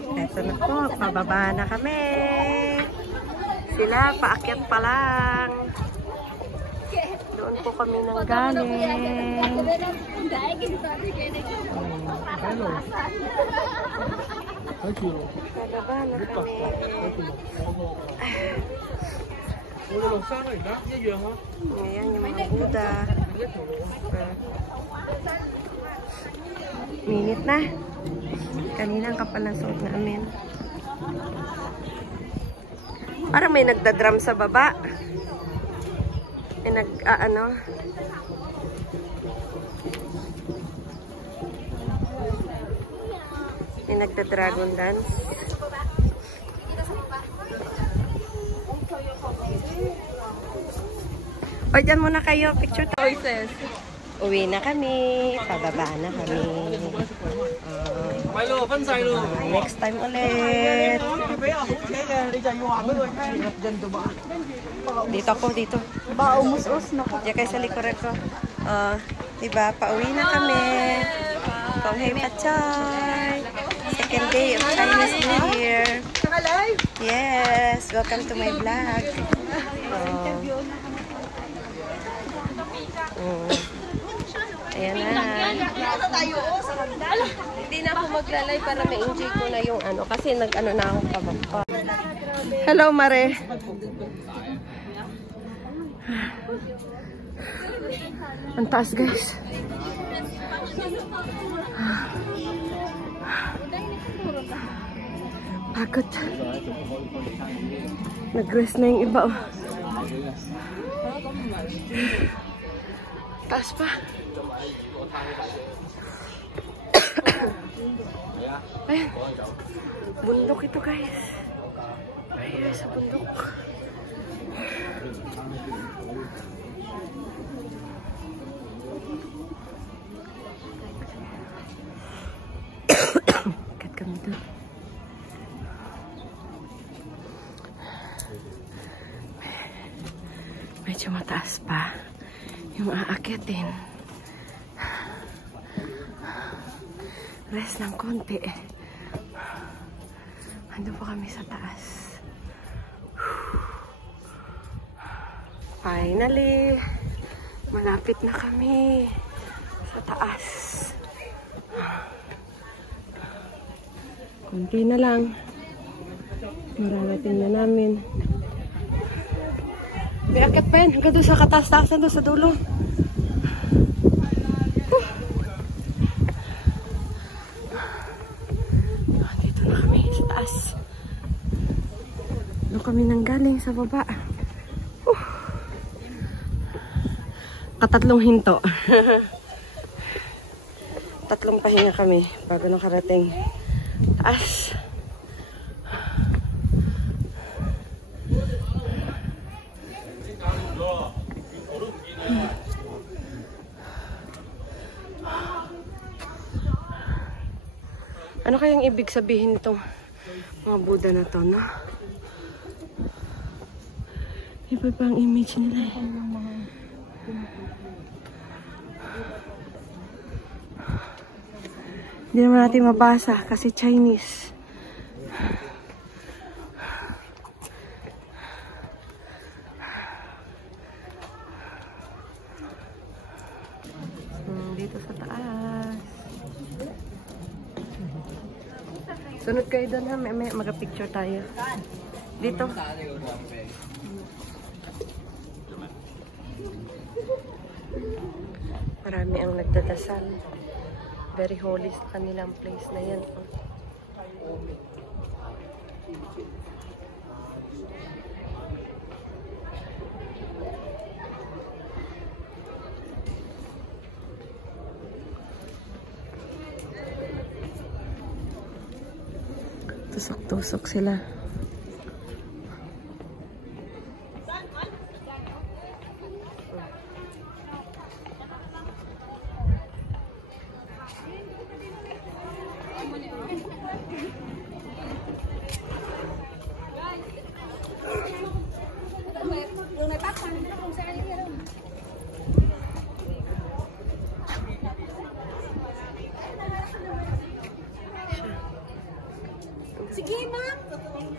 Eto na po, pababa na kami. Sila, paakyat pa lang. Doon po kami nang galing. Pababa na kami. Ayan yung mga Buddha. Minit na. Kanina ang kapal ng suot namin. Parang may nagdadrum sa baba. May may nagda-dragon dance. O, dyan muna kayo. Picture tayo. Uwi na kami. Pababa na kami. Next time ulit. Dito ako, dito. Diyan kayo sa likuran ko. Diba, pauwi na kami. Konghei Pachay. Second day of Chinese New Year. Yes, welcome to my vlog. Ayan na. Hindi na ako maglalay para ma-enjoy ko na yung ano. Kasi nag-ano na ako pababa. Hello, Mare. Ang taas, guys. Pagod. Nag-rest na yung iba, oh. Taas pa. Ayan. Bundok ito, guys. Ayan, sa bundok. Kat kami doon. Medyo mataas pa yung aakyatin. Rest ng konti. Ando pa kami sa taas. Finally, malapit na kami sa taas. Konti na lang. Mararating na namin. May akyat pa yun. Hanggang doon sa kataas-taasan doon sa dulo. Dito na kami sa taas. Doon kami nanggaling sa baba. Katatlong hinto. Tatlong pahinga kami bago nakarating. Taas. Ano kayang ibig sabihin nitong mga Buddha na to, no? Iba pa ang image nila eh. Hindi naman natin mabasa kasi Chinese. Dito sa taas. Sunod kayo doon, ha? May mag-picture tayo. Dito. Marami ang nagdadasal. Very holy sa kanilang place na yan. Tusok-tusok sila. Sige, ma'am.